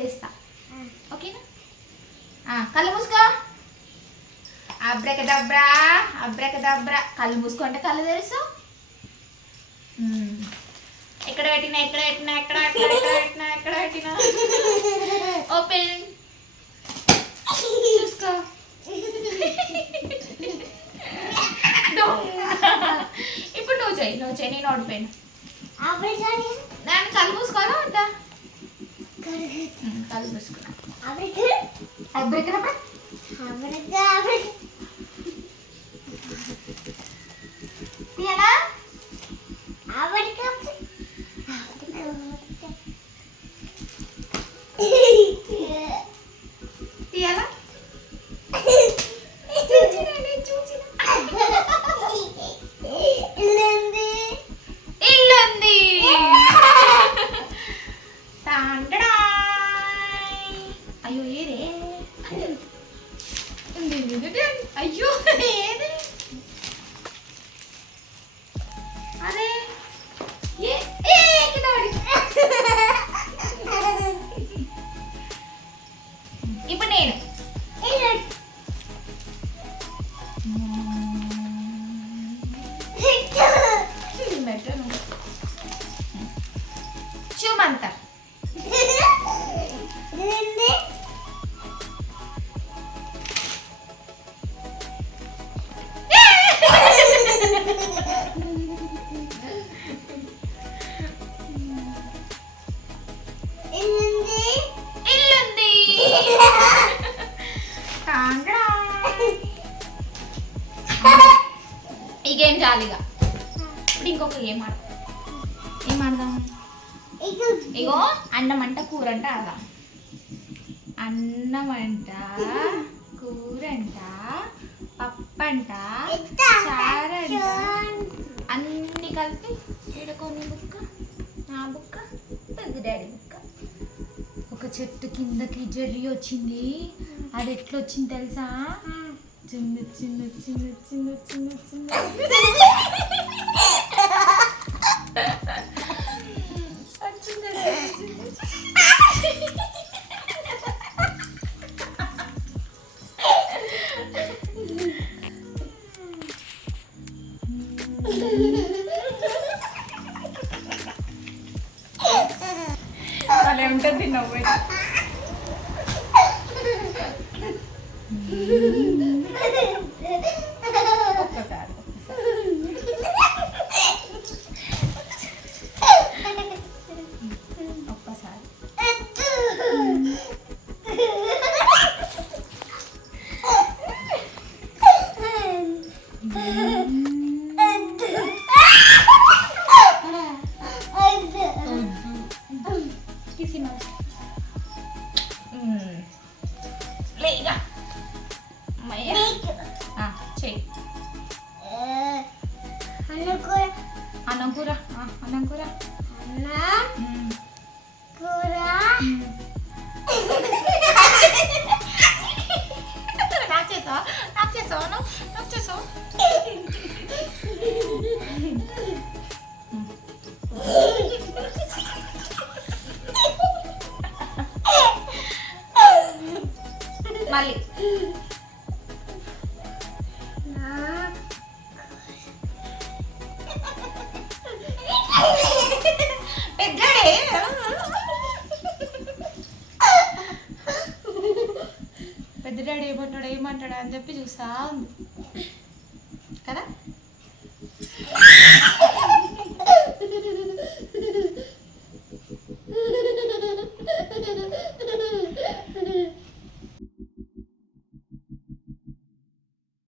చేస్తా ఓకేనా. కళ్ళు మూసుకో. Abracadabra abracadabra. కళ్ళు మూసుకో అంటే కళ్ళు తెరుస్తావు. ఎక్కడ పెట్టినా ఎక్కడ పెట్టినా ఎక్కడ ఎక్కడ పెట్టినా ఎక్కడ పెట్టినా ఓపెన్ చూసుకో. ఇప్పుడు నువ్వు చేయి నేను ఓడిపోయాను. నేను కళ్ళు మూసుకోవాలా వద్దా? కళ్ళు మూసుకున్నా. తీయనా? తీయాలా? ఇల్లుంది. అయ్యో ఏరే అయ్యో ఏది అరే ఇప్పుడు నేను చూమంత ఇల్లుంది. ఈ గేమ్ జాలీగా. ఇప్పుడు ఇంకొక గేమ్ ఆడదాం. ఏం ఆడదాం? ఇగో అన్నం అంట కూర అంట ఆడదాం. అన్నం అంట కూర అంట పప్పు అంట చారంట అన్ని కలిపి ఎడకొని బుక్క నా బుక్క పెద్ద డాడీ బుక్క. ఒక చెట్టు కిందకి జర్రీ వచ్చింది. అది ఎట్లా వచ్చింది తెలుసా? చిన్న చిన్న చిన్న చిన్న చిన్న చిన్న అలా ఉంటుంది నవ్వు. ఒక్కసారి లేగా చెయ్యి. అన్నం కూర అన్నం కూర అన్నం కూర నాకు చేసావు. మళ్ళీ పెద్ద డాడీ ఏమంటాడు అని చెప్పి చూస్తా ఉంది కదా.